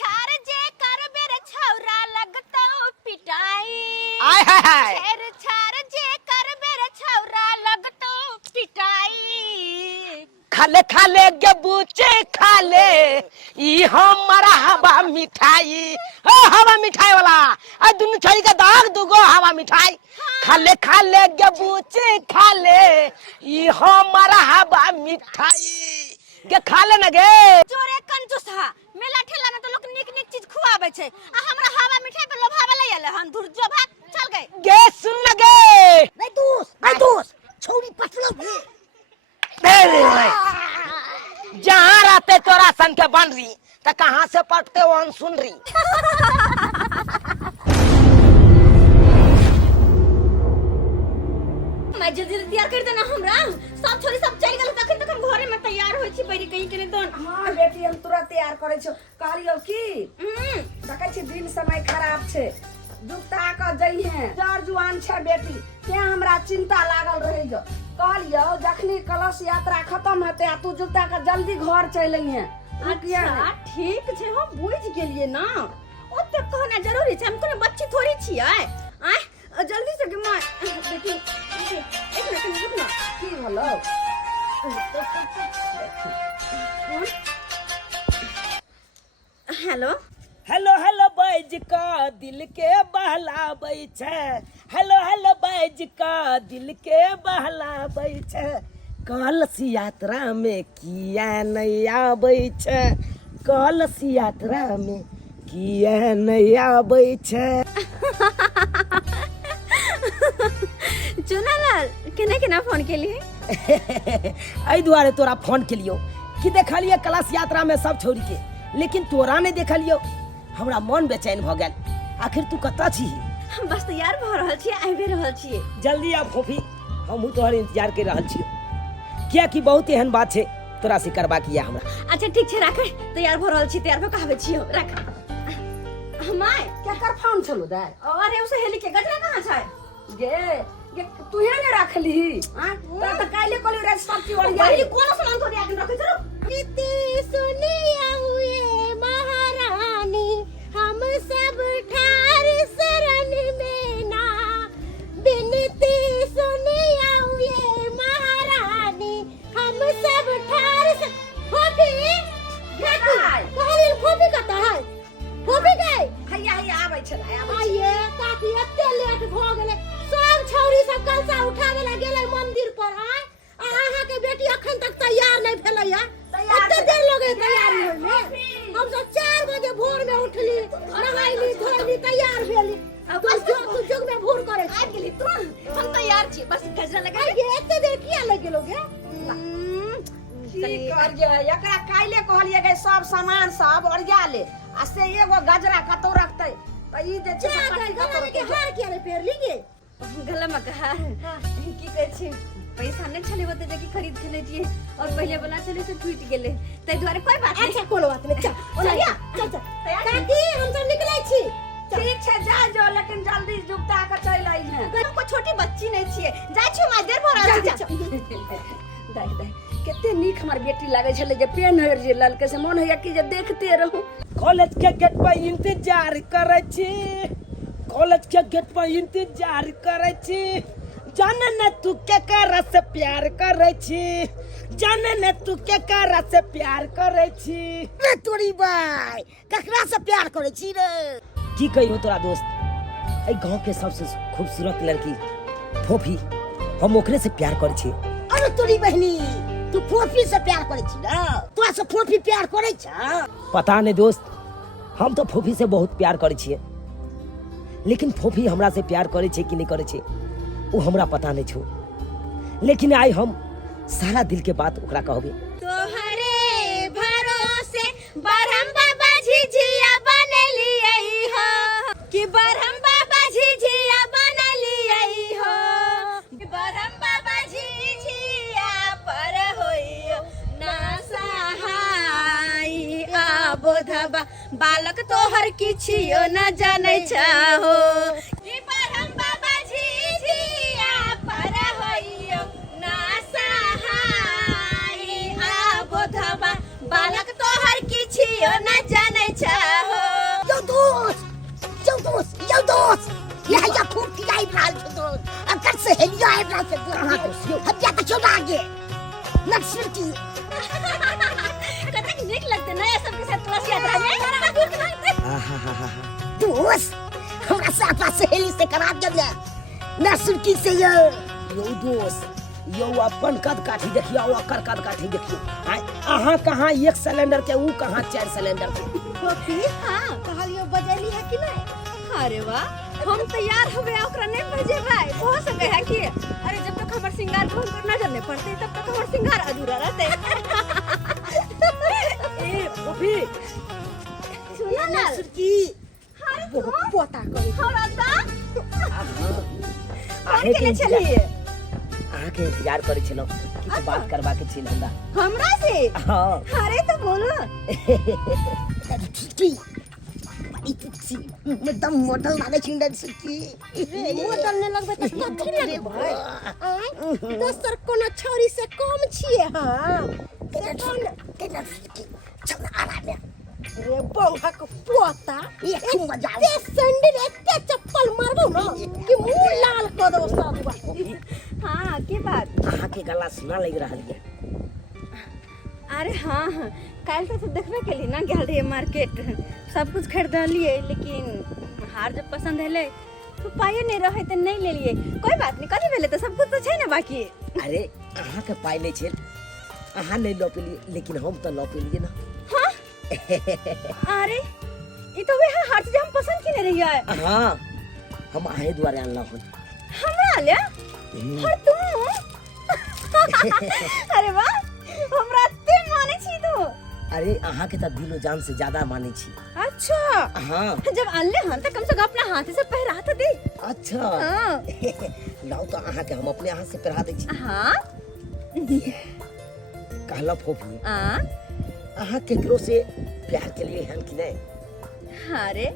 छाड़ जे कर बेर छौरा लगतो पिटाई आय हाय हाय छेर छाड़ जे कर बेर छौरा लगतो पिटाई खाले खाले के बूचे खाले ई हमारा हवा मिठाई ओ हवा मिठाई वाला आ दुनु छड़ी का दाग दुगो हवा मिठाई खाले खाले के बूचे खाले ई हमारा हवा मिठाई के खाले न गे जोरे कंजूस हा मेला ठेला में तो लोग निक निक चीज खुआबे छे आ हमरा हवा मिठाई पे लोभावे ले आले हन धुर जो भाग चल गए गे सुन न गे नहीं दोस्त छोरी पटलो भी जहाँ रहते तोरा सन के बन रही तो कहाँ से पटते वन सुन रही मैं जल्दी जल्दी तैयार कर देना हमरा सब छोरी सब चल गेल तखन तखन घरे में तैयार होई छी बैरी कहीं के दोन हां बेटी हम तुरंत तैयार करे छो कहलियो की देखे छी दिन समय खराब छे दुखता क जई है जर जुआन छे बेटी के हमरा चिंता लागल रहे जो कहलियो जखनी कलश यात्रा खत्म हेते आ तू जुटा का जल्दी घर चल आई है अच्छा ठीक छे हम बुझ गेलिए ना ओते कहना जरूरी छे हम कोनो बच्ची थोड़ी छी आय जल्दी से मां बेटी एक मिनट रुक ना की भलो हेलो हेलो हेलो बैज का दिल के बहलाबै छे हेलो हेलो बैज का दिल के बहलाबै छे कलश यात्रा में किया नहीं आबै छे कलश यात्रा में किया नहीं आबै छे चुनालाल केना केना फोन के लिए आई दुआरे तोरा फोन के लियो कि देखलिए कलश यात्रा में सब छोड़ी के लेकिन तोरा नहीं देखलियो हमरा मन बेचैन भ गेल आखिर तू कता छी हम बस तैयार भ रहल छी आबे रहल छी जल्दी आ फोफी हम तोहर इंतजार कर रहल छी क्या कि बहुत एहन बात छे तोरा से करबा किया हमरा अच्छा ठीक छे राख तैयार भ रहल छी तैयार भ कहबे छी राख हमाय क्या कर फोन चलो दे अरे उसे हेली के गजरा कहां छै गे तू हे ने रखली हां त काले कोली रे सब चीज और पहले कोनो सामान तो आके रखे चलो रीति सुनिया हुए महारानी हम सब ठार शरण में ना बिनती सुनिया हुए महारानी हम सब ठार फोफी कहली फोफी कता है फोफी गई हैया आबै छला आइए काकी एते लेट भ गेले सब छौरी सब कलसा उठावे ला गेले मंदिर पर आय आहा के बेटी अखन तक तैयार नहीं भेलैया एते देर लगे तैयार होय में हम सब 4 बजे भोर में उठली नहाइली धोइली तैयार भेली अब तू जग में भोर करे आ गेली तुरंत हम तैयार छी बस गजरा लगा ये एते देर किया लग गेलोगे की कर जे एकरा काइले कहलिए गे सब सामान सब ओरिया ले आ से एगो गजरा कतो रखतै त ई जे छै गला में के हार किया रे पेर लीगे गला में का हार की कहै छी पैसा नहीं छले होते जे की खरीद के ले दिए और पहले वाला चले से टूट गेले तै द्वारे कोई बात नहीं अच्छा कोनो बात नहीं चल काकी हम सब निकलै छी ठीक छै जा जो लेकिन जल्दी जुगता के चल आई है हमको छोटी बच्ची नहीं छिए जाय छी माय देर भर आ दाई दाई केते नीक हमर बेटी लागे छले जे पेन हर जे ललके से मन होया कि जे देखते रहूं कॉलेज के गेट पर इंतजार करे छी कॉलेज के गेट पर इंतजार करे छी जाने न तू के कर से प्यार करे छी जाने न तू के कर से प्यार करे छी रे तोरी भाई ककरा से प्यार करे छी रे की कहियो तोरा दोस्त ए गांव के सबसे खूबसूरत लड़की फोफी हम ओकरे से प्यार करे छी अरे तोरी बहनी तू फोफी से प्यार करे छी ना तोरा से फोफी प्यार करे छ पता नहीं दोस्त हम तो फोफी से बहुत प्यार करे छिए लेकिन फोफी हमरा से प्यार करे छे कि नहीं करे छे वो हमरा पता नहीं छो लेकिन आई हम सारा दिल के बात ओकरा कहबे तोहरे भरोसे बरहम बाबा झिझिया बनलिए हो कि बरहम बाबा झिझिया बनलिए हो बरहम बाबा झिझिया पर होइयो ना सहाय आबोधबा बालक तोहर किछियो न जानै छहो कि बरहम बाबा झिझिया पर होइयो ना सहाय आबोधबा बालक तोहर किछियो न जानै छहो यह या फूटी आई राल तो अकर से हेलिया आई राल से कहां घुसियो हत्या तो छोड़ आगे नक्सर की कतक नीक लगते ना ये सब के साथ तुलसी यात्रा में दोस्त हमरा साथ सहेली से करा दे नक्सर की से यो दोस्त यो अपन कद काठी देखियो ओकर कद काठी देखियो अहाँ कहाँ एक सिलेंडर के ऊ कहाँ 4 सिलेंडर के फोफी हां कहलियो बजेली है कि नहीं? अरे वाह हम तैयार हो गए ओकरा नहीं बजेबै हो सके है कि अरे जब तक हमर सिंगार को करना जाने पड़ते तब तक हमर सिंगार अधूरा रहते। ए फोफी सुना ना की बहुत पोता करी हमरा ता आहे के चलिए अहाँ के इंतजार करे छलो किछ बात करबा के छिल हमरा से हां अरे तो बोलो की इतसी एकदम मॉडल वाले चिंडन सकी मॉडल ने लगबे त कथि लगे भाई आय दोसर कोनो छोरी से कम छिए हां केना चल आराम में रे बंगा को पोता एक मजा ते संडे एते चप्पल मारबो ना कि मुंह लाल क दो सब हां की बात अहाँ के गला सुना लग रहल है अरे हाँ हाँ कल तो देखबे के लिए ना गेल रही मार्केट सब कुछ खरीद लिए लेकिन हार जब पसंद है तो पाए नहीं रहे तो नहीं ले लिए कोई बात नहीं कथी भेले तो सब कुछ तो छै ना बाकी अरे अहाँ के पाई नहीं छे अहाँ नहीं लो पेलिए लेकिन हम तो लो पेलिए ना हाँ अरे ये तो वे हार से हम पसंद की नहीं रही है हाँ हम आहे द्वारा अनला हन हमरा ले और तुम अरे वाह हमरा ते माने छी तू अरे अहाँ के तो दिलो जान से ज्यादा माने छी अच्छा हाँ जब अनले हन तो कम से कम अपना हाथ से पहरा तो दे अच्छा हाँ लाओ तो अहाँ के हम अपने हाथ से पहरा दे छी हाँ कहला फोफी हाँ अहाँ केकरो से प्यार के लिए हन कि नहीं अरे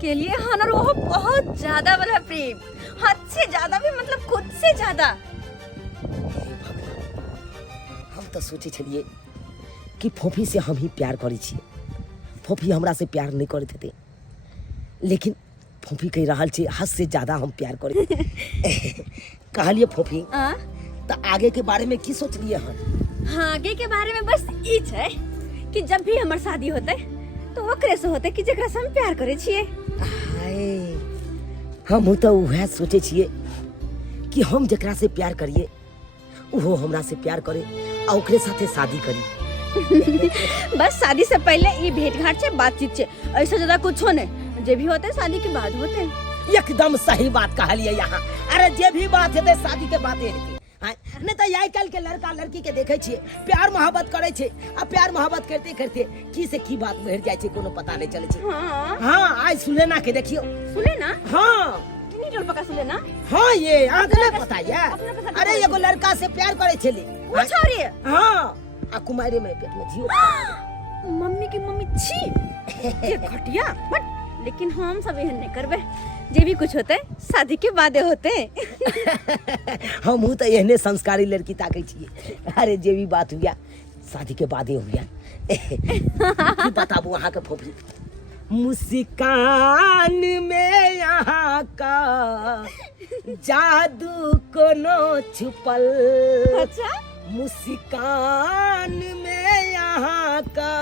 के लिए हनर वो बहुत ज्यादा वाला प्रेम हद से ज्यादा भी मतलब खुद से ज्यादा हम तो सोचे छलिए कि फोफी से हम ही प्यार करे छी फोफी हमरा से प्यार नहीं करते थे लेकिन फोफी कह रहा छे हद से ज्यादा हम प्यार करे कहलिए फोफी तो आगे के बारे में की सोच लिए हन हाँ आगे के बारे में बस ई छै कि जब भी हमार शादी होते तो ओकरे से होते कि जेकरा से हम प्यार करे छिए हाय हम तो वह सोचे छिए कि हम जेकरा से प्यार करिए वो हमरा से प्यार करे और ओकरे साथे शादी करी बस शादी से पहले ये भेंट घाट से बातचीत से ऐसा ज्यादा कुछ होने जे भी होते शादी के बाद होते एकदम सही बात कहलिए यहाँ अरे जे भी बात है शादी के बातें है नहीं तो आई कल के लड़का लड़की के देखे छिए प्यार मोहब्बत करे छे आ प्यार मोहब्बत करते करते की से की बात बढ़ जाए छे कोनो पता नहीं चले छे हाँ हाँ आज सुने ना के देखियो सुने ना हाँ कितनी टोल पका सुने ना हाँ ये आंखने पता है अरे एगो लड़का से प्यार करे छली वो छोरी हाँ आ कुमारी में पेट में जियो मम्मी की मम्मी छी ये घटिया बट लेकिन हम सब यह नहीं करबे जे भी कुछ होते शादी के बाद होते हम तो एहने संस्कारी लड़की ताकै छिए अरे जे भी बात हुआ शादी के बाद हुआ की बताबू अहाँ के फोफी मुस्कान में यहाँ का जादू कोनो छुपल अच्छा मुस्कान में यहाँ का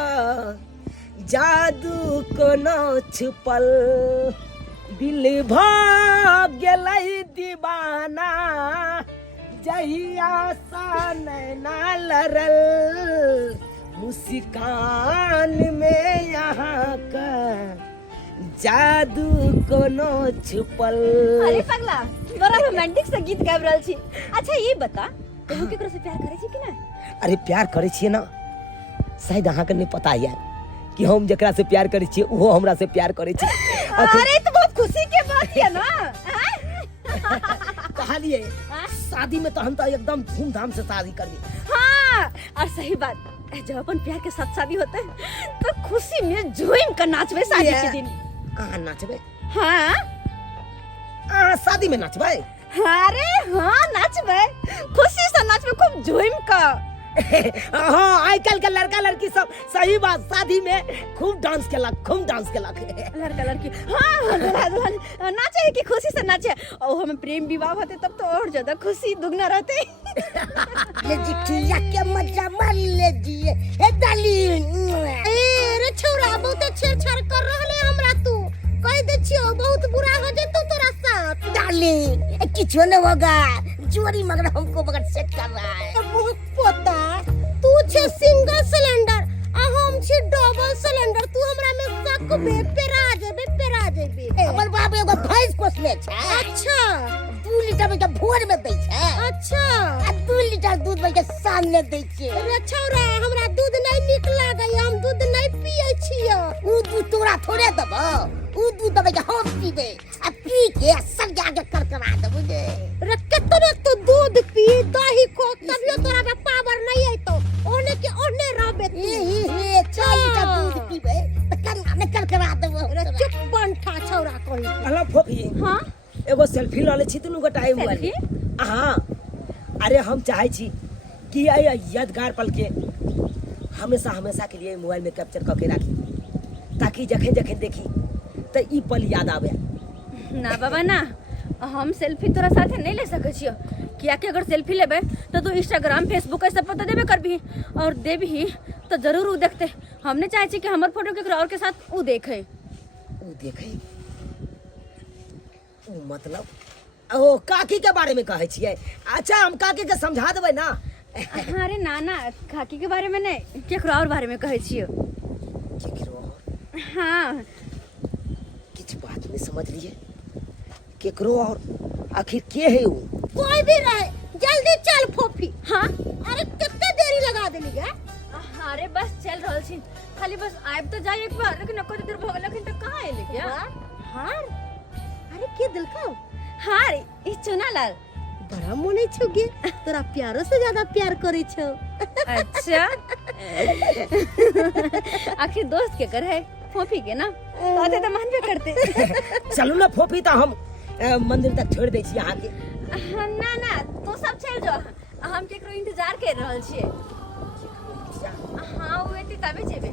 जादू कोनो छुपल दिल भाग गेलै दीवाना जहिया सा नैना लड़ल मुस्कान में यहाँ का जादू कोनो छुपल अरे पगला बड़ा रोमांटिक सा गीत गाबि रहल छी अच्छा ये बता तू केकरो से प्यार करे छी कि ना अरे प्यार करे छिए ना शायद अहाँ के नहीं पता है कि हम जकरा से प्यार करे छिए वो हमरा से प्यार करे छी अरे तो बहुत खुशी के बात है ना कहलिए शादी में तो हम तो एकदम धूमधाम से शादी कर दी हाँ और सही बात जब अपन प्यार के साथ शादी होते है तो खुशी में झूम कर नाचबे शादी के दिन अहाँ नाचबे हाँ शादी में नाचबे अरे हाँ नाचबे खुशी से नाचबे खूब झूम कर हाँ आजकल के लड़का लड़की सब सही बात शादी में खूब डांस केलक लड़का लड़की हाँ दूल्हा दुल्हन नाचे कि खुशी से नाचे और हमें प्रेम विवाह होते तब तो और ज्यादा खुशी दुगना रहते। ये जिठिया के मजा मार ले दिए हे डाली ए रे छौरा बहुत छेड़छाड़ कर रहले हमरा तू कह दे छियो बहुत बुरा हो जेतो तोरा साथ। डाली किछो न होगा चोरी मगर हमको मगर सेट कर रहा है। मुह पोता तू छे सिंगल सिलेंडर आ हम छी डबल सिलेंडर तू हमरा में शक बे पेरा जेबे हमर बाप एगो भैंस पोसले छै। अच्छा 2 लीटर में के भोर में दै छै। अच्छा आ 2 लीटर दूध में के शाम में दै छै। रे छौरा हमरा दूध नहीं नीक लागै हम दूध नहीं पियै छियो। उ दूध तोरा थोड़े देबो उ दूध देबे के हम पीबे आ पी के सब जाके करकरा देबो गे। रे केतने तू दूध पी दही खो तभियो तोरा में पावर नहीं आइतो ओने के ओने रहबे तू। हे 4 लीटर दूध पीबे त कन्ना में करकरा देबो। रे चुप बनठा छौरा कहि। हेलो फोफी हाँ एगो सेल्फी ल ले छी दुनू गोटा आइ मोबाइल सेल्फी? हाँ अरे हम चाहे छी कि आई यादगार पल के हमेशा के लिए मोबाइल में कैप्चर करके राखी ताकि जखन जखन देखी तो ई पल याद आवे। ना बाबा ना हम सेल्फी तोरा साथे नहीं ले सके छियो किया कि अगर सेल्फी लेबे तो तू इंस्टाग्राम फेसबुक ऐसा पता देबे करबी और देबी तो जरूर उ देखते। हमने चाहे छी कि हमर फोटो केकरो और के साथ उ देखे उ मतलब ओ काकी के बारे में कहे छिए। अच्छा हम काकी के समझा देबै ना। अरे नाना खाकी के बारे में नहीं केकरो और बारे में कहे छियो। केकरो हाँ किछ बात नहीं समझ लिए केकरो और आखिर के है उ? कोई भी रहे जल्दी चल फोफी। हाँ अरे कितने देरी लगा देली गे। अरे बस चल रहल छी खाली बस आइब तो जाई एक बार लेकिन एको देर भ गेल लेकिन तो कहां आइले क्या। हार अरे के दिल का हाँ रे ई चुना लाल बड़ा मोने छुगे तोरा प्यारो से ज्यादा प्यार करे छो। अच्छा आखिर दोस्त के कर है फोफी के ना कहते तो मान भी करते। चलू ना फोफी तो हम मंदिर तक छोड़ दै छी अहाँ के। ना ना तू सब चल जो हम केकरो इंतजार कर रहल छिए। हाँ वो तबे जेबे।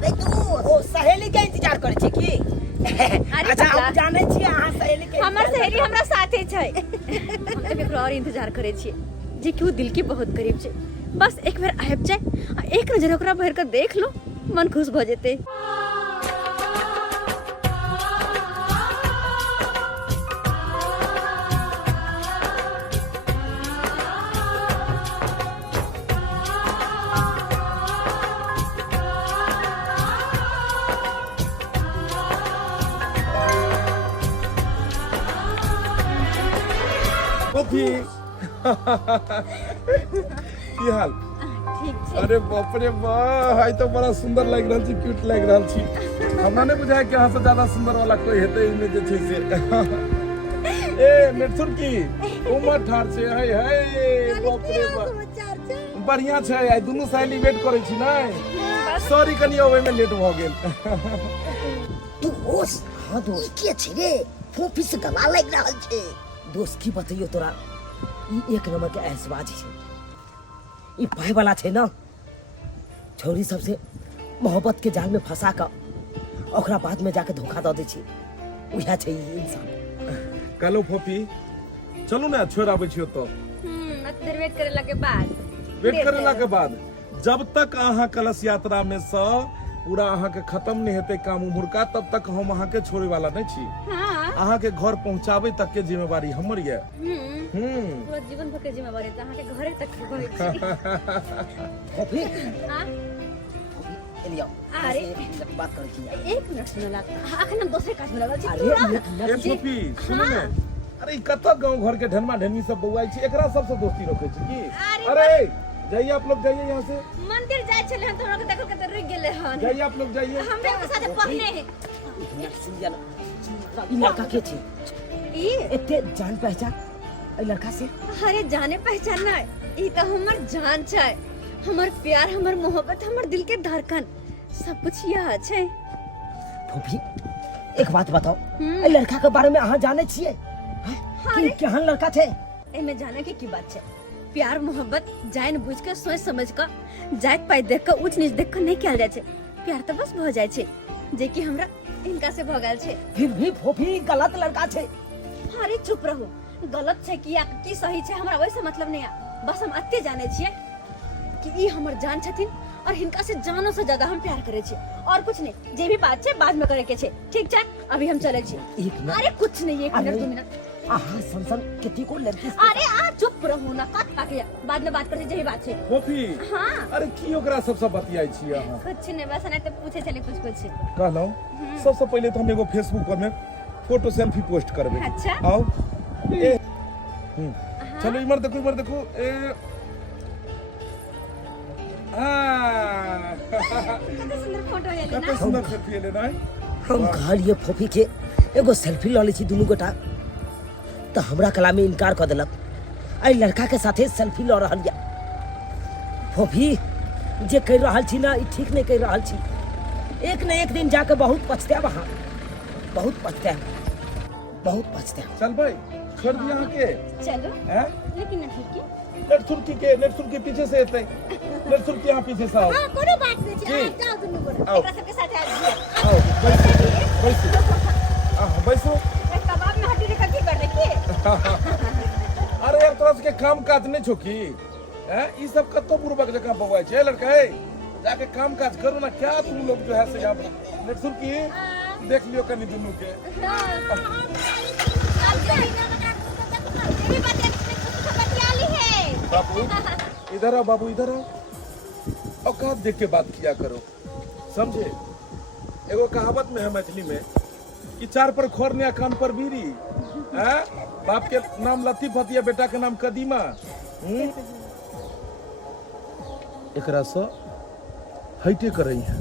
नहीं तू ओ सहेली के इंतजार करे छी की? अच्छा हम जाने छी अहाँ सहेली के हमर सहेली हमरा साथे छै। हम तो केकरो और इंतजार करे छिए जे कि दिल के बहुत करीब छै। बस एक बार आइब जाए एक नजर ओकरा भर के देख लो मन खुश भ जेते। फोफी की हाल? ठीक छै। अरे बाप रे वाह हाय तो बड़ा सुंदर लग रहल छी क्यूट लग रहल छी। हमरा ने बुझाय कि अहाँ से ज्यादा सुंदर वाला कोई हेतै इमे जे छै से। ए नेटसुन की उमर ठार छै हाय हाय बाप रे वाह बढ़िया छै। आइ दुनू सहेली वेट करै छी नै सॉरी कनी ओवे में लेट भ गेल। तू होस हाँ दोस्त के छी रे फोफी से गला लग रहल छै। दोस्त की बतइयो तोरा ई एक नंबर के ऐसबाजी छै। ई पाए वाला छै ना छोरी सबसे मोहब्बत के जाल में फंसा कर ओकरा बाद में जाके धोखा दे दै छी उहा छै ई इंसान। कालो फोफी चलू ना छोड़ आबै छियो तो देर वेट करेला के बाद वेट करेला के बाद जब तक अहाँ कलश यात्रा में से पूरा अहाँ के खत्म नहीं हेते काम उम्र का तब तक हम अहाँ के छोड़े वाला नहीं छी। हाँ अहाँ के घर पहुंचाबे तक के जिम्मेवारी हमर ये। पूरा जीवन भर के जिम्मेवारी है अहाँ के घरे तक के होय छै। फोफी हां एलियो अरे बात करै छी। एक मिनट सुनला अखन हम दूसरे काज में लगल छी। अरे ए फोफी सुनो ने अरे कत गांव घर के ढनमा ढेनी सब बौआई छी एकरा सबसे दोस्ती रखे छी की? अरे जाइए आप लोग जाइए यहाँ से मंदिर जाय छले हम तोरा के देखल के रुक गेले हन। जाइए आप लोग जाइए। हमरे के साथ पहले है ई लड़का के छी ई एते जान पहचान ए लड़का से। अरे जाने पहचान ना ई तो हमर जान छै हमर प्यार हमर मोहब्बत हमर दिल के धड़कन सब कुछ यहाँ छै। फोफी एक बात बताओ ए लड़का के बारे में अहाँ जाने छिए? कि केहन लड़का छै? एमे जाने के की बात छै प्यार मोहब्बत जान बुझ के सोच समझ के जात पाई देख के ऊंच नीच देख के नहीं किया जाय छे। प्यार तो बस भ जाय छे जे कि हमरा इनका से भगल छे। फिर भी फोफी गलत लड़का छे। अरे चुप रहो, गलत छे कि या की सही छे हमरा वैसे मतलब नहीं है। बस हम अत्ते जाने छिए कि ई हमर जान छथिन और इनका से जानो से ज्यादा हम प्यार करे छे और कुछ नहीं। जे भी बात छे बाद में करे के छे, ठीक छे? अभी हम चले छी। एक मिनट। अरे कुछ नहीं, 1 मिनट 2 मिनट। आहा संसन कितनी को लड़की अरे आ चुप रहो ना, कट काके बाद में बात करे जेही बात छे। फोफी हां अरे की ओकरा सबसे बतियाई छी अहाँ? कुछ नहीं, बस नहीं तो पूछे चले कुछ कहलौ सबसे पहले तो हम एगो फेसबुक पर में फोटो सेल्फी पोस्ट करबे। अच्छा। आओ ए चलो इमर देखो ए कितना सुंदर फोटो है कते ना। सुंदर सेल्फी ले ना। हम कहलिए फोफी के एगो सेल्फी ल लै छी दुनू गोटा, तो हमरा कला में इनकार कर देलक। आई लड़का के साथे सेल्फी ल रहल या। फोफी जे कह रहल छी ना, ई ठीक नहीं कह रहल छी। एक न एक दिन जाके बहुत पछताब, वहाँ बहुत पछताब। चल भाई छोड़ दिया के चलो हैं। लेकिन ना फिर नेटसुर के पीछे से एतै। नेटसुर के यहाँ पीछे से आओ। हां कोनो बात नहीं जी। छे, जाओ दुनू गोरा। आओ एकरा सबके साथ आ जिए। आओ बैसो। एक कबाब में हड्डी रखा की कर देखिए। अरे यार तोरा के काम काज नहीं छो की हैं? ई सब कतो बुरबक जगह बवाय छे लड़का है। जाके काम काज करो ना, क्या तुम लोग जो है से यहाँ नेटसुर की देख लियो कनी दुनू के। अब जाई ना बता ये भी बात बतियाली है। बाबू इधर आओ। औकात देख के बात किया करो, समझे? एगो कहावत में है मैथिली में कि 4 पर खोरने आ कान पर बीड़ी। हैं? बाप के नाम लतीफ हतिया, बेटा के नाम कदीमा। एकरा से हइटे कर रही है।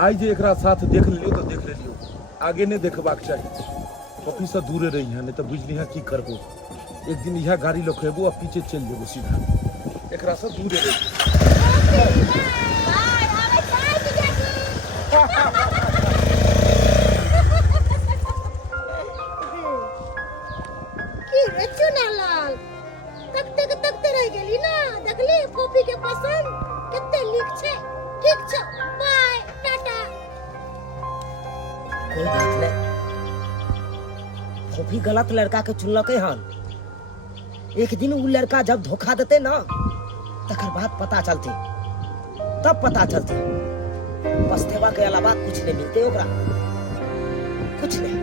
आई जे एकरा साथ देख लियो तो देख लियो, आगे नहीं देखबाक चाहिए। पपी से दूरे रही है, नहीं तो बुझ लिहा की करबो। एक दिन यह गाड़ी लखेबो और पीछे चल जेबो सीधा। एकरा से दूरे रही। बाय आवे चाय पी की रे चुनालाल तकते रह गेली ना। देखली कॉफी के पसंद कितने लिख छे। ठीक छे, बाय टाटा। कोई बात नहीं, फोफी गलत लड़का के चुनलके हन। एक दिन वो लड़का जब धोखा देते ना, तकर बाद पता चलती, तब पता चलती। पछतेवा के अलावा कुछ नहीं मिलते ओकरा, कुछ नहीं।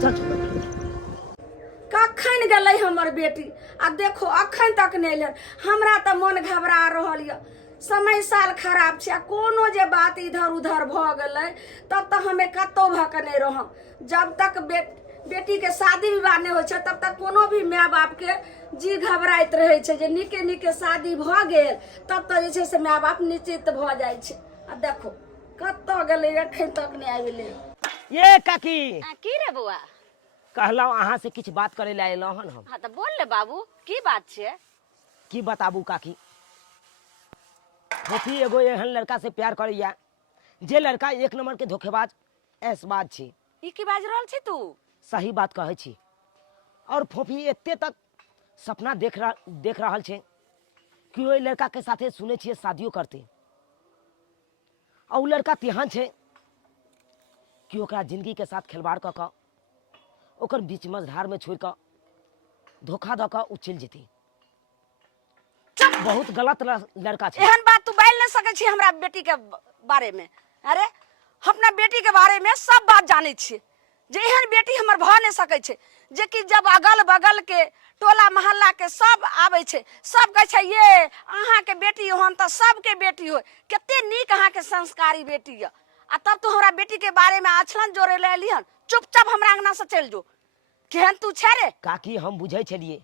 चल कखन गेलै हमर बेटी आ देखो अखन तक नहीं एलै। हमरा तो मन घबरा रहल य। समय साल खराब छै, कोनो जे बात इधर उधर भ गेलै तब तक हमें कतौ भकने रहम। जब तक बेटी के शादी विवाह नहीं हो छै तब तक कोनो भी माय बाप के जी घबराइत रहे छै जे नीके शादी भ गेल तब तक जे छै से माय बाप निश्चित भ जाय छै। आ देखो कतौ गेलै अखन तक नहीं आबिले। ये काकी की रे बउआ? कहलौ अहाँ से किछ बात करे ला एलौ हन हम। हाँ तो बोल ले बाबू, की बात छे? की बताबू काकी, फोफी एगो एहन लड़का से प्यार करैया जे लड़का एक नंबर के धोखेबाज ऐसबाज छी। ई की बाज रहल छी तू? सही बात कहै छी। और फोफी एते तक सपना देख रहल छे कि ओइ लड़का के साथे सुने छिए शादियो करते। और उ लड़का तेहन छे कि ओकरा जिंदगी के साथ खिलवाड़ क के ओकर बीच मझधार में छोड़ के धोखा द के उ चल जेती। बहुत गलत लड़का छे। एहन बात तू बोल नहीं सके छी हमरा बेटी के बारे में। अरे अपना बेटी के बारे में सब बात जाने छी जे एहन बेटी हमर भ नहीं सके छे। जे कि जब अगल बगल के टोला मोहल्ला के सब आवे छे, सब कहे छे ये अहाँ के बेटी होन त सब के बेटी हो, केते नीक अहाँ के संस्कारी बेटी य। आ तब तू हमरा बेटी के बारे में आछलन जोरे ले लिहन। चुपचाप हमरा अंगना से चल जो। केहन तू छे रे? काकी हम बुझे छलिए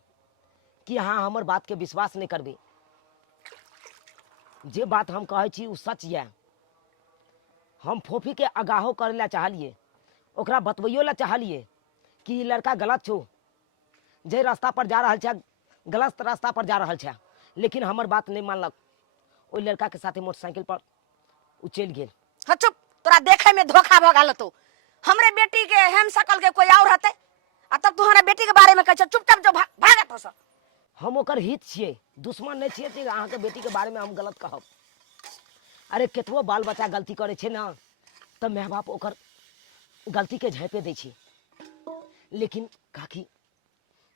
कि हाँ हमर बात के विश्वास नहीं करबे। जे बात हम कहे छी उ सच ये। हम फोफी के आगाहो करे ला चाहलिए, ओकरा बतबइयो ला चाहलिए कि ई लड़का गलत छो, जे रास्ता पर जा रहल छे गलत रास्ता पर जा रहल छे। लेकिन हमर बात नहीं मानलक। ओइ लड़का के साथे मोटरसाइकिल पर उ चल गेल। हाँ चुप, तोरा देखे में धोखा भ गेल तो। हमरे बेटी के हम सकल के कोई और हते आ तब तुम्हारा बेटी के बारे में कहे चुपचाप जो भागत हो। हम ओकर हित छिए, दुश्मन नहीं छिए जे अहाँ के बेटी के बारे में हम गलत कहब। अरे केतबो बाल बच्चा गलती करे छे ना तो माय बाप ओकर गलती के झाँपे दै छै, लेकिन काकी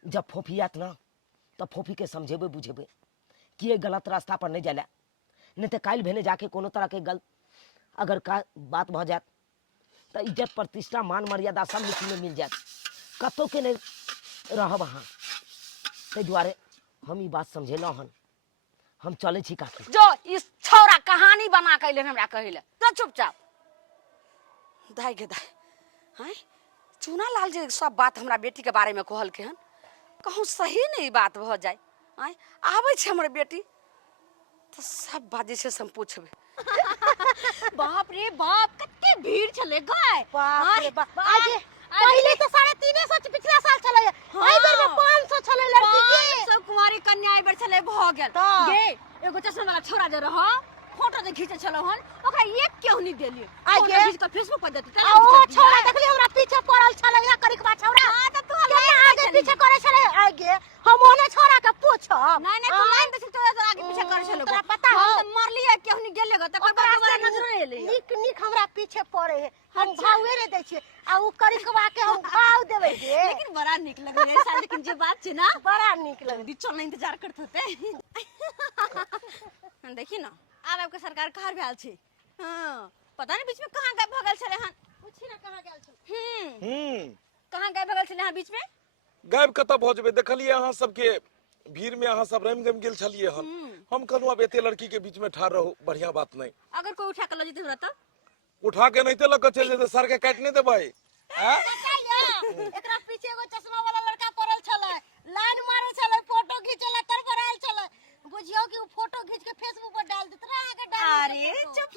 जब फोफी आत ना तो फोफी के समझेबे बुझेबे कि ये गलत रास्ता पर नहीं जाला, नहीं तो काल भेने जाके कोनो तरह के गलत अगर का बात भ जात तो इज्जत प्रतिष्ठा मान मर्यादा सब मिट्टी में मिल जात, कतो के नहीं रहब अहाँ। ताहि दुआरे हम ई बात समझेलहुँ हन, हम चले छी काकी। जो इस छौरा कहानी बना के ले हमरा कहिले तो चुपचाप दाई गे दाई। हैं चूना लाल जी सब बात हमरा बेटी के बारे में कहल के हन, कहूँ सही नहीं बात भ जाए। हैं आवे छे हमर बेटी तो सब बात जे छे से हम पूछबे। बाप रे बाप, कते भीड़ चले गए। बाप रे बाप, आज पहले तो 350 पिछला साल चले, एई बेर में 500 चले लड़की के। 500 कुंवारी कन्या एई बेर चले भ गेल। गे एगो चश्मा वाला छोरा जे रह फोटो जे खींचे चलो हन, ओकरा एक क्यों नहीं देलिए? आइ फोटो गे। खींच के फेसबुक पर देते। आ ओ छोरा देखली हमरा पीछे पड़ल छले या करिकबा छौरा। हां त तू केना आगे पीछे करे छले? आ गे हम ओने छोरा के पूछब। नहीं नहीं, तू लाइन से तो आगे पीछे कर चलो। तोरा पता हो? हम तो मर लिया क्यों नहीं गेले ग, तकर बाद दोबारा नजर नहीं एले। निक निक हमरा पीछे पड़े है, हम भावे रे दै छियै आ उ करिकबा के हम भाव देबै गे। लेकिन बड़ा निक लगे रे साल, लेकिन जे बात छे ना बड़ा निक लगे। जल्दी चल, इंतजार करत होते। देखी ना अब आपके सरकार कहाँ भेल छे। हां पता नहीं बीच में कहाँ गायब भ गेल छले हन। पूछी ना कहां गेल छौ? कहाँ गायब भ गेल छले हन बीच में? गायब कतऽ भऽ जेबै? देखलिए अहाँ सबके भीड़ में अहाँ सब रैम गम गेल छलिए हन। हम कहलहुँ अब एते लड़की के बीच में ठाड़ रहू, बढ़िया बात नहीं। अगर कोई उठा के ल जेते हमरा तो उठा के नहीं ते लग के चल जेते, सर के काट नहीं देबै। हैं? एकरा पीछे एगो चश्मा वाला लड़का पड़ल छले, लाइन मारे छले, फोटो खींचेला तर पर आयल छले। बुझियो कि उ फोटो खींच के फेसबुक पर डाल देत रहा, आगे डाल। अरे चुप।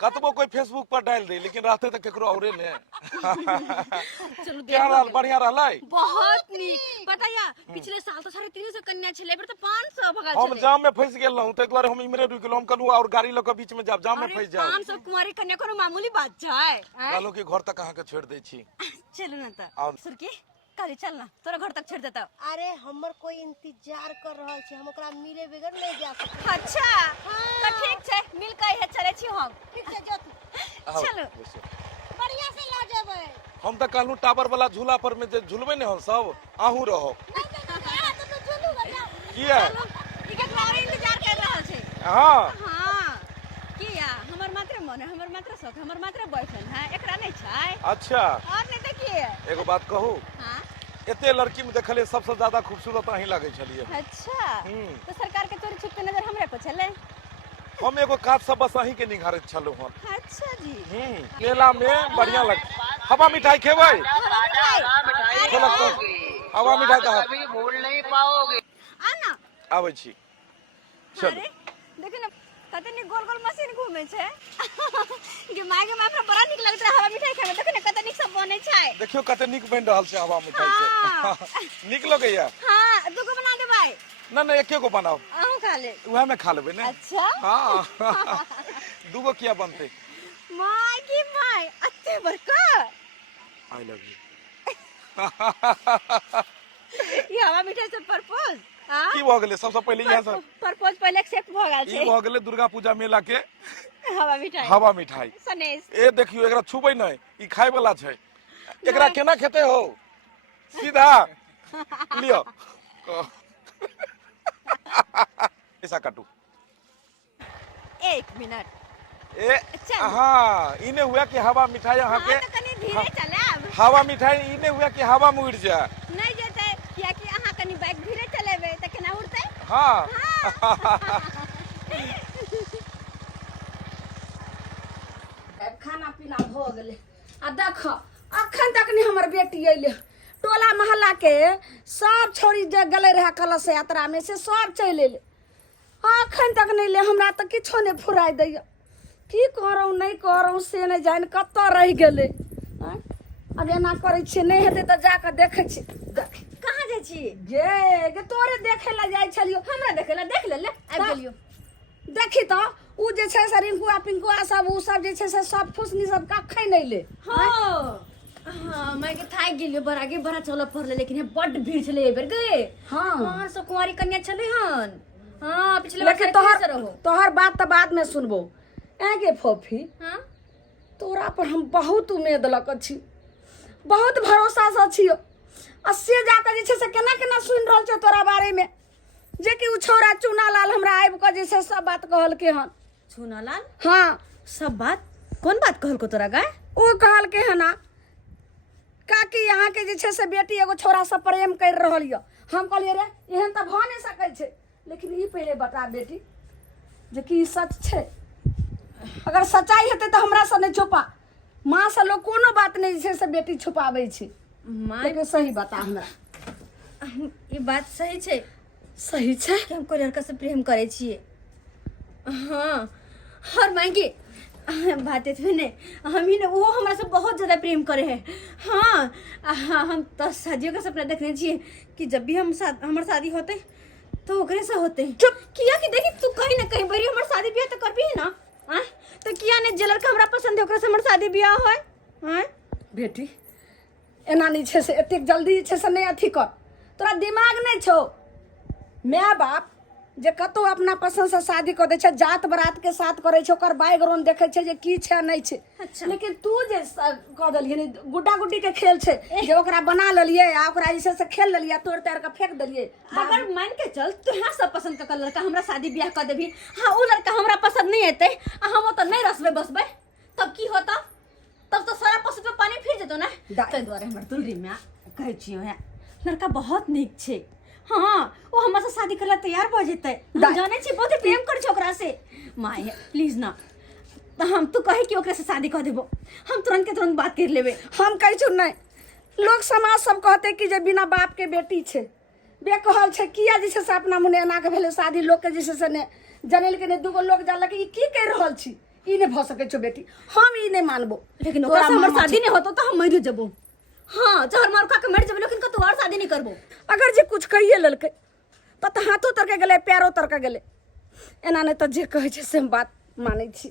कतबो कोई फेसबुक पर डाल दे, लेकिन रहते तो केकरो औरे ने। चलो क्या रहल? बढ़िया रहलै? बहुत नीक। पता या पिछले साल तो 350 कन्या छले, एबर तो 500 भ गेल हम छले। जाम में फंस गेल रहूं, ताहि दुआरे हम इमरे रुक गेलहुं। हम कहलहुँ और गाड़ी लऽ के बीच में जाम में फंस जाओ। 500 कुंवारी कन्या कोनो मामूली बात छै। कहलहुँ कि घर तक अहाँ के छोड़ दै छी। चलू ना त आओ। सुरकी काली चल ना, तोरा घर तक छोड़ देता। अरे हमर कोई इंतजार कर रहल छै, हम ओकरा मिले बगैर नहीं जा सकते। अच्छा तो ठीक छै, मिल के है चले छी हम। ठीक छै जो तू आओ, चलो। बैसो। बढ़िया से ला जेबै। हम तो कहलहुँ टावर वाला झूला पर में जे झूलबै ने हम सब, आहू रहो। नहीं तो चलू बढ़िया। किया? ई के द्वारा इंतजार कर रहल छै। हाँ हां किया हमर मात्र मन है, हमर मात्र शौक, हमर मात्र बॉयफ्रेंड है, एकरा नहीं छै। अच्छा और नहीं देखिए। एगो बात कहू, हां एते लड़की में देखलिए सबसे ज्यादा खूबसूरत अहीं लगे छलिए। अच्छा तो सरकार के चोरी छुप के नजर हमरे पर चले। हम एगो काज सब बस अहीं के निघारत छलहुँ हन। अच्छा जी। मेला में बढ़िया लग। हवा मिठाई खेबै? खोलक तो हवा मिठाई कहाँ? आना आबै छी। चल अरे देखो ना कते नी गोल गोल मशीन घूमे छे। गे माय हमरा बड़ा निक लगत है हवा मिठाई खाए में। देखो ना कते निक सब बने छै। देखियो कते निक बनि रहल छै हवा मिठाई से। निक लगैया? हां दुगो बना दे भाई। ना ना एके गो बनाओ, आहू खा ले। उहे में खा लेबै ने। अच्छा हाँ दूगो किया बनते? माय की माय अत्ते बड़का। I love you. ये हवा मिठाई से प्रपोज। हां की भ गेलै? सबसे पहले इहे सब प्रपोज पहले एक्सेप्ट भ गेल ई छै। भ गेलै दुर्गा पूजा मेला के हवा मिठाई। हवा मिठाई। सनेश ए देखियो एकरा छुबै नहीं, ई खाय वाला छै। एकरा केना खेते हो? सीधा लियो। ऐसा काटू। 1 मिनट। ए चल। हाँ इने हुआ कि हवा मिठाई अहाँ हां के तो कनी धीरे चलाब। हवा मिठाई इने हुआ कि हवा में उड़ जा। नहीं जेते किया कि अहाँ कनी बाइक धीरे चलेबे त केना उड़ते। हाँ अब खाना पीना हो गेले। आ देख अखन तक नहीं हमर बेटी अइले। टोला मोहल्ला के सब छोड़ी जे गेले रहे कलश यात्रा में से सब चल अइले। अखन तक नहीं ले, हमरा तो किछो नहीं फुराई दैया। की करौं नहीं करौं से नहीं जान कत्ता रह गेले। अब एना करे छी, नहीं हेते त जाके देखे छी। कहाँ जाइ छी? गे तोरे देखे ला जाय छलियो। हमरा देखेला देख ले आबि गेलियो। देखी तो उ जे छै से रिंकुआ पिंकुआ सब उ सब जे छै से सब फुसनी सब कखै नहीं ले। हां हाँ मैं के थाक गेलियो बड़ा आगे बड़ा चल पड़ले लेकिन ये बड़ भीड़ चले एबर गए हाँ। हाँ सो कुंवारी कन्या चले हन हाँ पिछले बार लेकिन साइकिल से रहो तोहर बात तो बाद में सुनबो। आगे फोफी हाँ तोरा पर हम बहुत उम्मीद लक छी, बहुत भरोसा से छियो। अस्से जाकर जे छै से केना केना सुन रहल छ तोरा बारे में, जे कि उ छौरा चुना लाल हमरा आबि के जे छै सब बात कहल के हन। सुनालाल हाँ सब बात कौन बात कहल को तोरा गाय ओ कहल के हना काकी यहाँ के जे छै से बेटी एगो छौरा से प्रेम कर रहल य। हम कहलिए रे एहन त भ नहीं सकै छै, लेकिन ई पहले बता बेटी जे कि ई सच छै। अगर सच्चाई हेतै त हमरा से नहीं छुपा, माँ से लोग कोनो बात नहीं जे छै से बेटी छुपाबै छै। माँ लेकिन सही बता हमरा। ये बात सही छे सही छै कि हमको लड़का से प्रेम करे छिए। हाँ और मांगे बात इतने ने हम ही ने वो हमरा से बहुत ज्यादा प्रेम करे है। हाँ हम तो शादियों का सपना देखने छिए कि जब भी हमार शादी होते तो ओकरे से होते चुप किया कि देखी तू कहीं ना कहीं बरी हमार शादी ब्याह तो कर भी है ना हाँ तो किया ने जे लड़का हमरा पसंद है ओकरे से हमार शादी ब्याह होय हाँ बेटी एना नहीं छै से एतेक जल्दी छै से नहीं अथी कर। तोरा दिमाग नहीं छौ। माय बाप जे कतो अपना पसंद से शादी कर दे छै, जात बरात के साथ करे छै, ओकर बैकग्राउंड देखे छै जे की छै नहीं छै। अच्छा। लेकिन तू जे कह देलिए गुड्डा गुड्डी के खेल छै जे ओकरा बना लेलिए आ ओकरा ऐसे से खेल लेलिए, तोड़ ताड़ के फेंक देलिए। अगर मान के चल तू यहाँ सब पसंद का लड़का हमरा शादी ब्याह कर देभी हाँ वो लड़का हमरा पसंद नहीं हेते हम तो नहीं रसबे बसबे तब की होता, तब तो सारा पसंद पे पानी फिर जेतो ना। ताहि दुआरे हमर दुलरी में कहै छियो है लड़का बहुत नीक छै। हाँ वो हमरा से शादी करला तैयार भ जेतै, हम जाने छी बहुत प्रेम कर छै ओकरा से। माय प्लीज ना हम तू कहे कि ओकरा से शादी कर देबो हम तुरंत के तुरंत बात कर लेबे। हम कहै छु नहीं, लोग समाज सब कहते कि जे बिना बाप के बेटी छै बे कहल छै किया जे छै से अपना मुने एना के भेले शादी लोग के जे छै से ने जनल के ने दूगो लोग जानलक ई की कर रहल छी, ई ने भ सकै छो बेटी, हम ई नहीं मानबो। लेकिन ओकरा से हमर शादी नहीं होतो तो हम मर जबो। हाँ जहर मार खा के मर जबो लेकिन कतो और शादी नहीं करबो। अगर जे कुछ कहिए ललकै तो हाथों तर के गेले पैरों तर के गेले, एना नहीं तो जे कहै छै से हम बात मानै छी।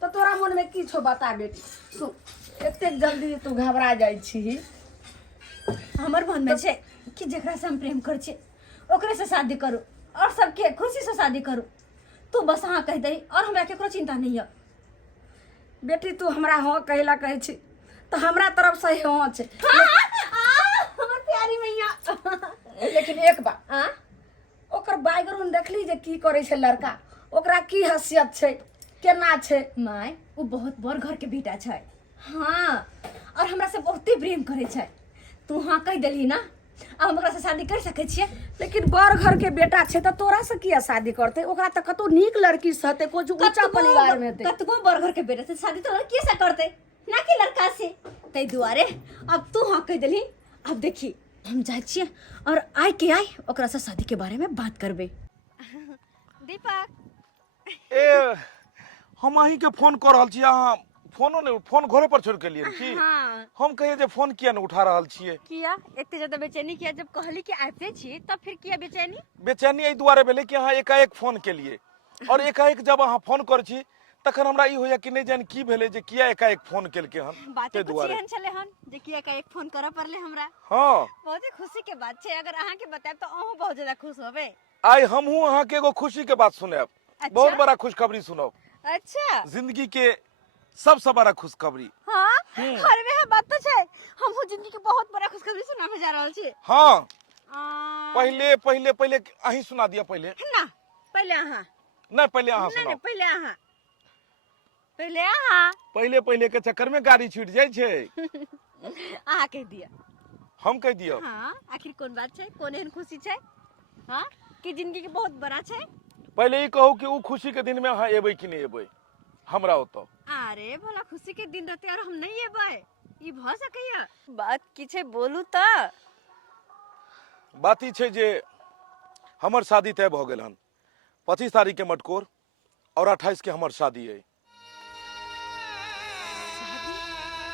तो तोरा मन में की छो बता बेटी। सुन एतेक जल्दी तू घबरा जाइ छी। हमर मन में छे कि जेकरा से हम प्रेम कर छे ओकरे से शादी करू और सबके खुशी से शादी करू। तू बस हाँ कह दे और हमरा केकरो चिंता नहीं है। बेटी तू हमरा हाँ कहला कहै छी तो हमरा तरफ से हाँ छै। हमर प्यारी मैया लेकिन एक बात ओकर बैकग्राउंड देखली जे की करे छै लड़का, ओकरा की हैसियत छै केना छै। माय वो बहुत बड़ घर के बेटा छै। हाँ और हमरा से बहुते प्रेम करे छै। तू हाँ कह देली ना अब हम ओकरा से शादी कर सके छिए। लेकिन बड़ घर के बेटा छै तो तोरा से किया शादी करते, ओकरा तो कतो नीक लड़की से हते, कुछ ऊंचा परिवार में हते। कतबो बड़ घर के बेटा से शादी तो लड़की से करते ना कि लड़का से। तै दुआरे अब तू हाँ कह देली। अब देखी हम जाय छिए और आय के आय ओकरा से शादी के बारे में बात करबे। दीपक ए हम अहीं के फोन कर रहल छी, अहाँ फोनो ने फोन घरे पर छोड़ के लिए की। हाँ हम कहिए जे फोन किया न उठा रहल छिए। किया एते ज्यादा बेचैनी किया जब कहली कि आते छी तब फिर किया बेचैनी। बेचैनी एहि दुआरे भेले कि अहाँ एकाएक फोन के लिए और एकाएक जब अहाँ फोन कर छी तखन हमरा ई होया कि नहीं जान की भेले जे किया एकाएक फोन केलके हन। बातें कुछ एहन चले हन जे किया का एक फोन करऽ पड़ले हमरा। हाँ बहुत ही खुशी के बात छे, अगर अहाँ के बताएब तो अहूँ बहुत ज्यादा खुश होबे। आई हमहू अहाँ के एगो खुशी के बात सुनाब। अच्छा? बहुत बड़ा खुशखबरी सुनाब, अच्छा जिंदगी के सबसे बड़ा खुशखबरी। हाँ अरे वे बात तो छे हमहू जिंदगी के बहुत बड़ा खुशखबरी सुनाबे जा रहल छी। हाँ आ, पहले पहले पहले अहीं सुना दिया पहले। ना पहले अहाँ नहीं पहले अहाँ नहीं सुनाओ। पहले अहाँ पहले अहाँ पहले पहले के चक्कर में गाड़ी छूट जाय छे। अहाँ कह दिया। हम कह दियो। हाँ आखिर कौन बात छे, कौन एहन खुशी छे हाँ कि जिंदगी के बहुत बड़ा छे। पहले ही कहू कि उ खुशी के दिन में अहाँ एबै कि नहीं एबै हमरा ओतो। अरे भला खुशी के दिन रहते और हम नहीं एबै ई भ सकैया। बात की छे बोलू त। बात ई छे जे हमर शादी तय भ गेल हन। 25 तारीख के मटकोर और 28 के हमर शादी है।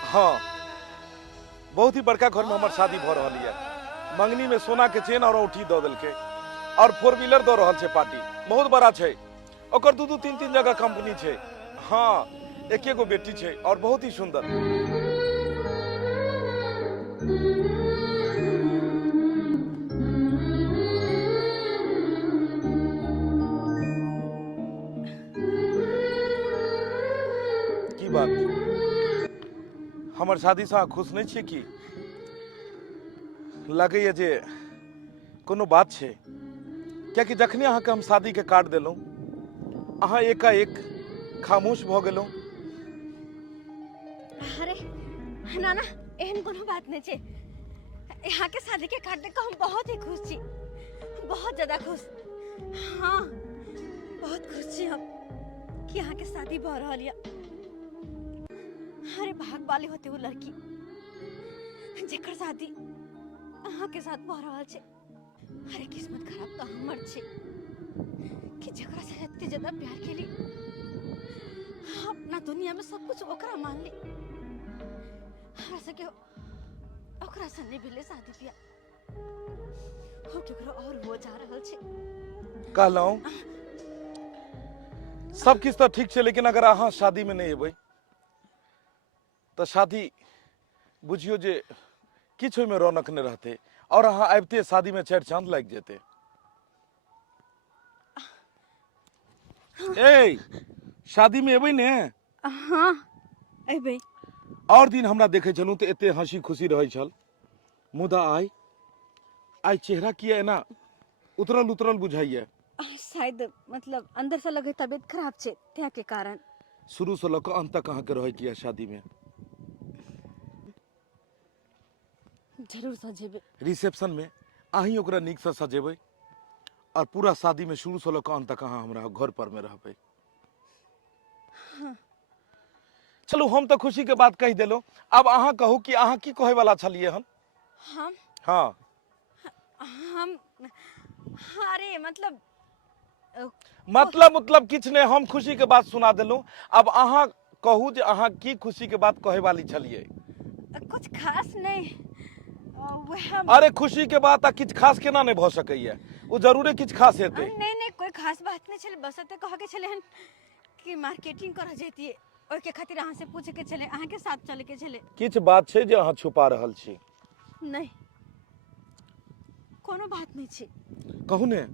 हाँ बहुत ही बड़का घर में हमर शादी भ रहल है। मंगनी में सोना के चेन और औठी द देलके और 4 व्हीलर द रहल छे पार्टी। बहुत बड़ा छे, ओकर 2-2 3-3 जगह कंपनी छे। हाँ एक एगो बेटी छे और बहुत ही सुंदर। हमर शादी से अहाँ खुश नहीं छियै की? लगैए जे कोनो बात छै, कियाकि जखने अहाँके हम शादी के कार्ड देलहुँ अहाँ एकाएक खामोश भऽ गेलहुँ। अरे ना ना, एहन कोनो बात नहीं छे। यहाँ के शादी के कार्ड देख हम बहुत ही खुश छी, बहुत ज्यादा खुश। हाँ, बहुत खुश छी हम कि यहाँ के शादी भऽ रहल है। अरे भाग वाली होती वो लड़की जेकर शादी अहाँ के साथ भऽ रहल छे। अरे किस्मत खराब तो हमर छे कि जेकरा से इतनी ज्यादा प्यार केली, अपना दुनिया में सब कुछ ओकरा मान ली। हमरा से के ओकरा से नहीं भेले शादी बियाह, हो केकरो और हो जा रहल छे। कहलहुँ सब किछ तो ठीक छै, लेकिन अगर अहाँ शादी में नहीं एबै तो शादी बुझियो जे किछ ओहिमे रौनक नहीं रहते, और अहाँ आबिते शादी में चारि चांद लागि जेते। ए शादी में एबै ने? हाँ अबे। और दिन हमरा देखे छलूँ तो एते हंसी खुशी रहे छल, मुदा आई चेहरा किया एना उतरल उतरल बुझाइए। शायद मतलब अंदर से लगे तबीयत खराब छे त्या के कारण। शुरू से लक अंत तक अहाँ के रहे किया शादी में? जरूर सजेबे। रिसेप्शन में अहीं ओकरा नीक से सजेबै और पूरा शादी में शुरू से लक अंत तक अहाँ हमरा घर पर में रहबै। चलू हम तो खुशी के बात कह देलो, अब अहाँ कहू कि अहाँ की कहे वाला छलिए हन? हम हाँ हम अरे मतलब मतलब किछ ने, हम खुशी के बात सुना देलू। अब अहाँ कहू जे अहाँ की खुशी के बात कहे वाली छलिए? कुछ खास नहीं। अरे खुशी के बात आ किछ खास केना नहीं भ सकैया, वो जरूरे किछ खास हेतै। नहीं कोई खास बात नहीं छले, बस एते कह के छले हन कि मार्केटिंग कर जेतिए, ओय के खातिर अहाँ से पूछे के छले, अहाँ के साथ चले के छले। किछ बात छै जे अहाँ छुपा रहल छी? नहीं कोनो बात नहीं छे। कहू ने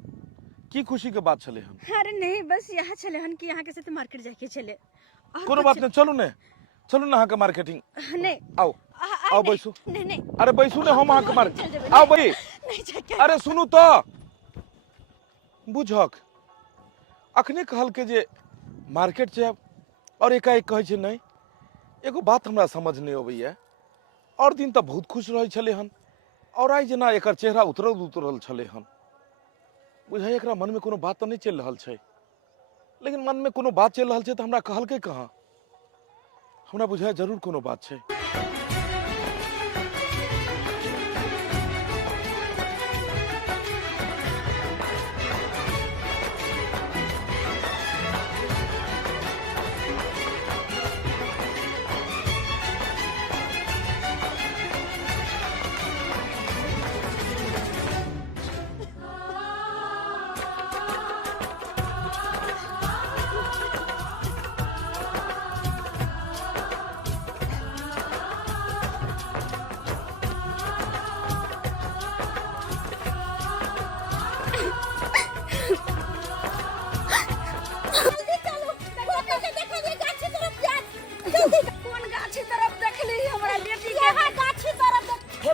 की खुशी के बात छले हन? अरे नहीं, बस यहाँ चले हन कि यहाँ के साथ मार्केट जाके चले। कोनो बात नहीं, चलू ने अहाँ के मार्केटिंग। नहीं आओ आओ बैसू। नहीं अरे बैसू ने, हम अहाँ के मार्केट आओ भाई। नहीं जाके। अरे सुनू तो, बुझक अखने कहल के जे मार्केट जाब और एकाएक कहे छै नहीं। एगो बात हमरा समझ नहीं अबैया, और दिन तो बहुत खुश रहे छले हन और आई जेना एकर चेहरा उतरल छले हन। बुझाइ एकरा मन में कोनो बात तो नहीं चल रहल छै, लेकिन मन में कोनो बात चल रहल छै तो हमरा कहलकै कहाँ? हमरा बुझाइ जरूर कोनो बात छै।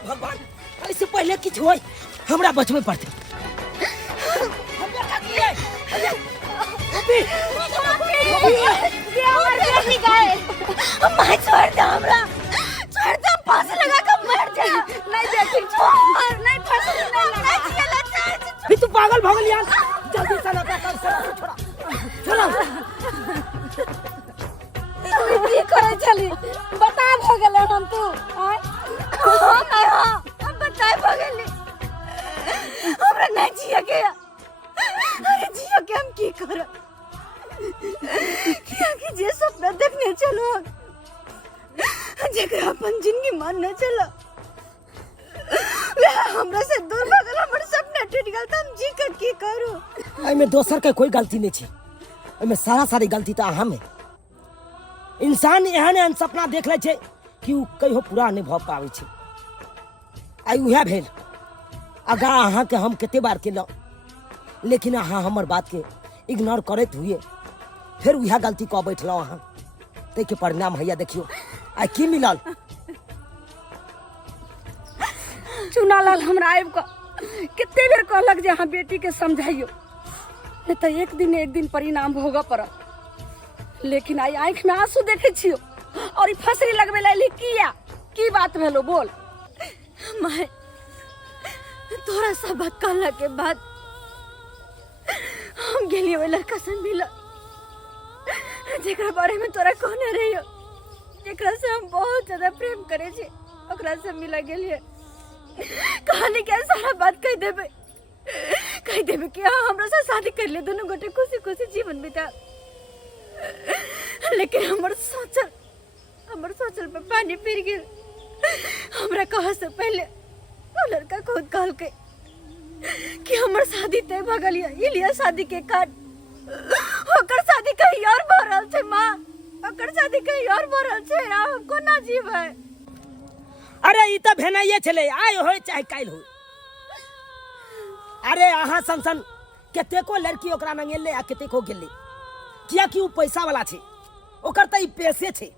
भगवान, इससे पहले किछ होय हमरा बचबे पड़ते। तू पागल भगल यार, जल्दी चला छोड़ा। की करे चली बता भ गेले हम तू आय हां बता भ गेली हमरा नहीं जिया के। अरे जिया के हम की कर कि जे सपना देखने चलो जेकरा अपन जिंदगी मानने चलो हमरा से दूर भगल, हमर सपना टूट गेल त हम जी के की करू? एमे दोसर के कोई गलती नहीं छै, एमे सारी गलती तो अहाँ में। इंसान एहन सपना देख ले छै कि उ कहियो पूरा नहीं भ पाबै छै। आई उहे भेल, अगर अहाँ के हम कते बार केलौ, लेकिन अहाँ हमर बात के इग्नोर करत हुए फिर उहे गलती क बैठलौ अहाँ। तै के परिणाम हैया देखियो आई की मिलल। चुनालाल हमरा आबि कऽ कते बेर कहलक जे अहाँ बेटी के समझाइयो, नहीं तो एक दिन परिणाम भोगऽ पड़त। लेकिन आई आँख में आंसू देखे छियो और ई फसरी लगबे लाली किया? की बात भेलो बोल। माय तोरा सब कहला के बाद हम गेलिए ओइ लड़का से मिल, जेकरा बारे में तोरा कहने रहियो, जेकरा से हम बहुत ज्यादा प्रेम करे छी, ओकरा से मिला गेलिए। कहानी के सारा बात कह देबे कि हाँ हमरा से शादी कर ले, दोनों गोटे खुशी खुशी जीवन बिता। लेकिन हमर सोचल पे पानी फिर गेल। हमरा कहा से पहले वो लड़का खुद कहल के कि हमर शादी तय भ गेल ये, ई लिए शादी के कार्ड ओकर शादी कहीं और भ रहल छै। माँ ओकर शादी कहीं और भ रहल छै, हम कोना जीबै? अरे ई त भेनाइए छले, आइ होय चाहे काल्हि होय। अरे अहाँ सन कतेको लड़की ओकरा मंगेले आ कतेको गेले, किया कि उ पैसा वाला छै, ओकर त ई पैसे छै।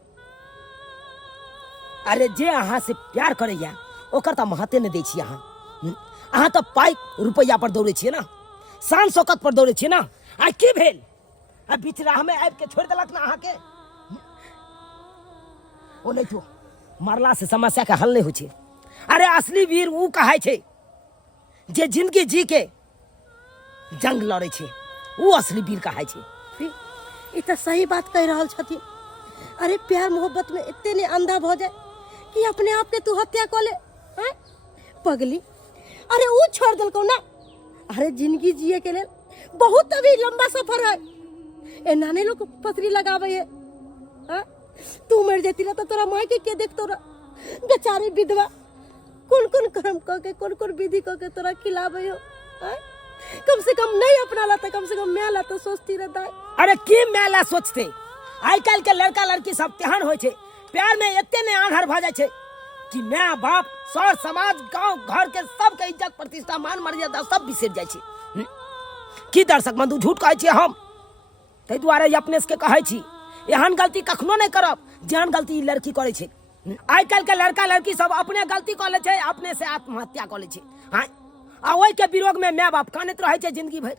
अरे जे अहाँ से प्यार करैया ओकर त महत्व नहि दै छी अहाँ त पाइ रुपैया पर दौड़े छियै ना, शान शौकत पर दौड़े छियै ना। आ की भेल? आ बीच राह में आबि के छोड़ देलक ना अहाँके। ओ नहीं तो मरला से समस्या के हल नहीं हो छै। अरे असली वीर उ कहाय छै जे जिंदगी जी के जंग लड़े छै, उ असली वीर कहाय छै। ई तो सही बात कह रहल छथिन। अरे प्यार मोहब्बत में इतने ने अंधा भ जाए कि अपने आप के तू हत्या कर ले, हैं? पगली, अरे उ छोड़ दिलको ना। अरे जिंदगी जिए के लिए बहुत अभी लंबा सफर है। एना ने लोग पथरी लगावे है, हैं? तू मर जाती ना तो तोरा माई के देखतो रा, बेचारी विधवा कौन कर्म करके कौन विधि करके तोरा खिलावे हो, हैं? कम से कम नहीं अपना लाता, कम से कम मैं ला तो सोचती रहता है। अरे की मेला सोचते? आइ काल्हि के लड़का लड़की सब तेहन होइ छै, प्यार में एते ने आंधर भ जाय छै कि माय बाप सर समाज गांव घर के सबके इज्जत प्रतिष्ठा मान मर्यादा सब बिसर जाय छै। की दर्शक बंधु झूठ कहै छी हम, ताहि दुआरे अपने के कहै छी एहन गलती कखनो नहीं करब जेहन गलती ई लड़की करे छै। आइ काल्हि के लड़का लड़की सब अपने गलती कर ले छै, अपने से आत्महत्या कर ले छै। आ ओहि के विरोध में माय बाप कानैत रहे छै जिंदगी भर।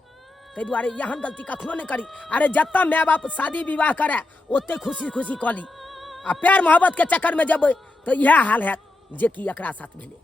ताहि दुआरे एहन गलती कखनो नहीं करी। अरे जत्ता माय बाप शादी विवाह करे ओते खुशी खुशी कऽ ली, आ प्यार मोहब्बत के चक्कर में जब तो यह हाल है जे कि एकरा साथ भेलै।